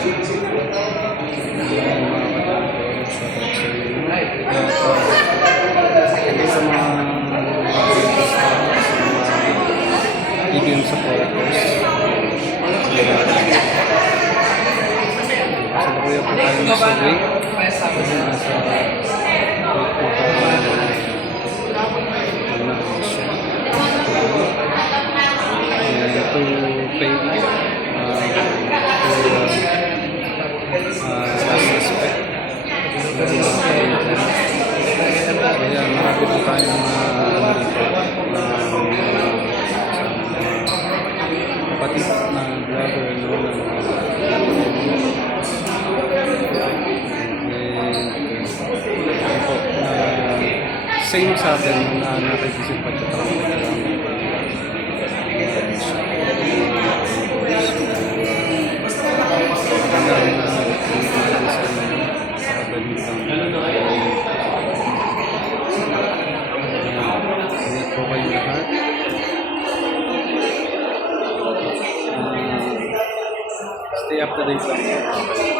sa mga EDM supporters. Salukuyan po tayo ng survey. Nasa last respect. Kaya marami po tayong kapatid na vlogger same sa atin na nakagisip pa ito po kayo lahat. Stay up to date lang.